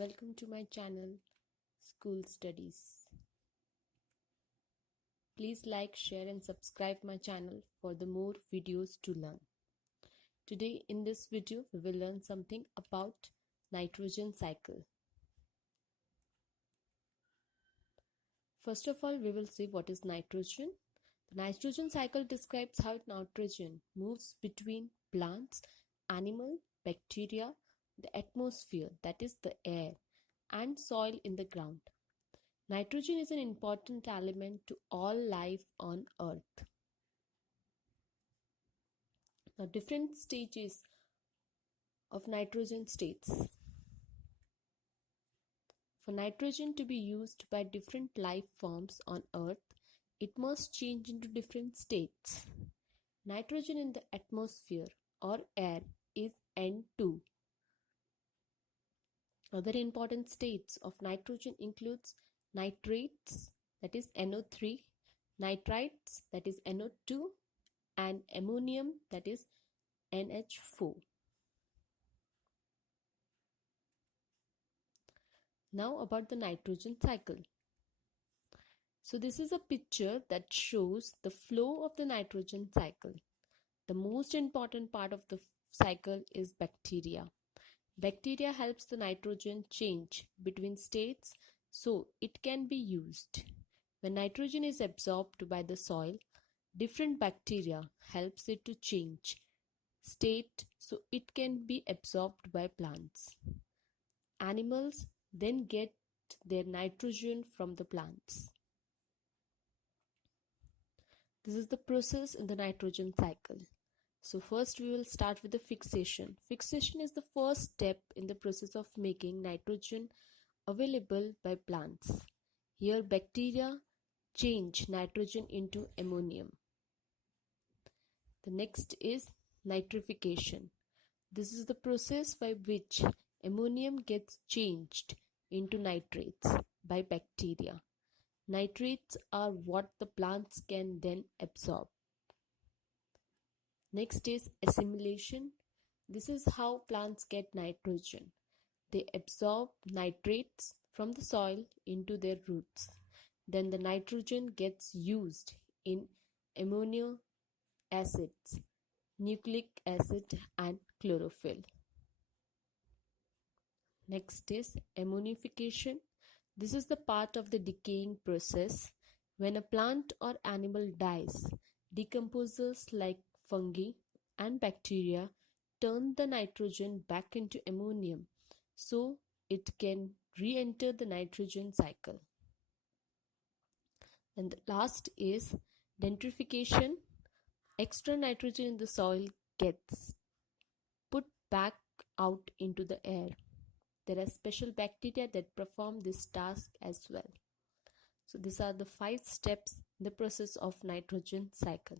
Welcome to my channel, School Studies. Please like, share and subscribe my channel for the more videos to learn. Today in this video, we will learn something about nitrogen cycle. First of all, we will see what is nitrogen. The nitrogen cycle describes how nitrogen moves between plants, animals, bacteria, the atmosphere, that is the air, and soil in the ground. Nitrogen is an important element to all life on Earth. Now, different stages of nitrogen states. For nitrogen to be used by different life forms on Earth, it must change into different states. Nitrogen in the atmosphere or air is N2. Other important states of nitrogen includes nitrates, that is NO3, nitrites, that is NO2, and ammonium, that is NH4. Now about the nitrogen cycle. So this is a picture that shows the flow of the nitrogen cycle. The most important part of the cycle is bacteria. Bacteria helps the nitrogen change between states so it can be used. When nitrogen is absorbed by the soil, different bacteria helps it to change state so it can be absorbed by plants. Animals then get their nitrogen from the plants. This is the process in the nitrogen cycle. So first we will start with the fixation. Fixation is the first step in the process of making nitrogen available by plants. Here bacteria change nitrogen into ammonium. The next is nitrification. This is the process by which ammonium gets changed into nitrates by bacteria. Nitrates are what the plants can then absorb. Next is assimilation. This is how plants get nitrogen. They absorb nitrates from the soil into their roots. Then the nitrogen gets used in amino acids, nucleic acid and chlorophyll. Next is ammonification. This is the part of the decaying process. When a plant or animal dies, decomposers like fungi and bacteria turn the nitrogen back into ammonium so it can re-enter the nitrogen cycle. And the last is denitrification. Extra nitrogen in the soil gets put back out into the air. There are special bacteria that perform this task as well. So these are the 5 steps in the process of nitrogen cycle.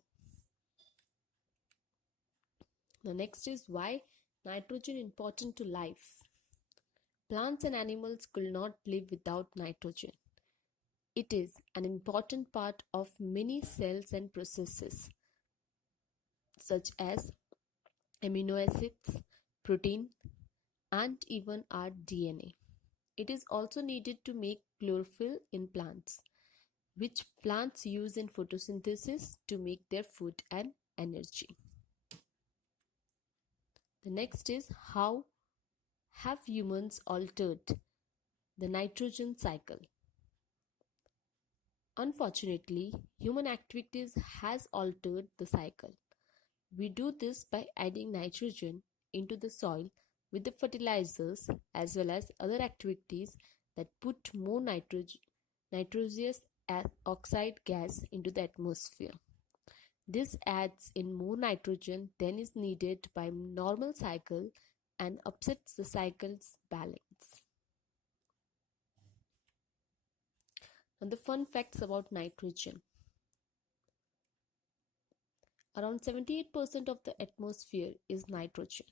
The next is why nitrogen is important to life. Plants and animals could not live without nitrogen. It is an important part of many cells and processes such as amino acids, protein, and even our DNA. It is also needed to make chlorophyll in plants, which plants use in photosynthesis to make their food and energy. The next is how have humans altered the nitrogen cycle? Unfortunately, human activities has altered the cycle. We do this by adding nitrogen into the soil with the fertilizers as well as other activities that put more nitrous oxide gas into the atmosphere. This adds in more nitrogen than is needed by normal cycle and upsets the cycle's balance. And the fun facts about nitrogen. Around 78% of the atmosphere is nitrogen.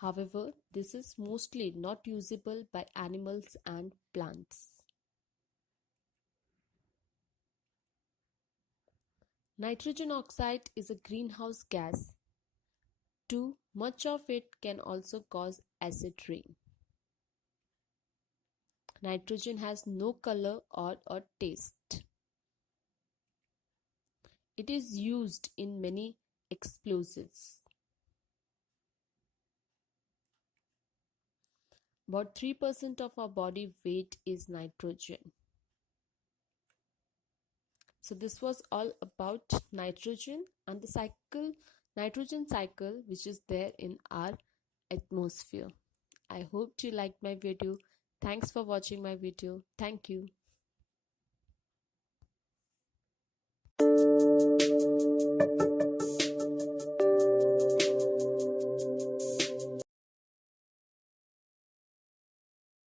However, this is mostly not usable by animals and plants. Nitrogen oxide is a greenhouse gas. Too much of it can also cause acid rain. Nitrogen has no color or taste. It is used in many explosives. About 3% of our body weight is nitrogen. So this was all about nitrogen and the nitrogen cycle which is there in our atmosphere. I hope you liked my video. Thanks for watching my video. Thank you.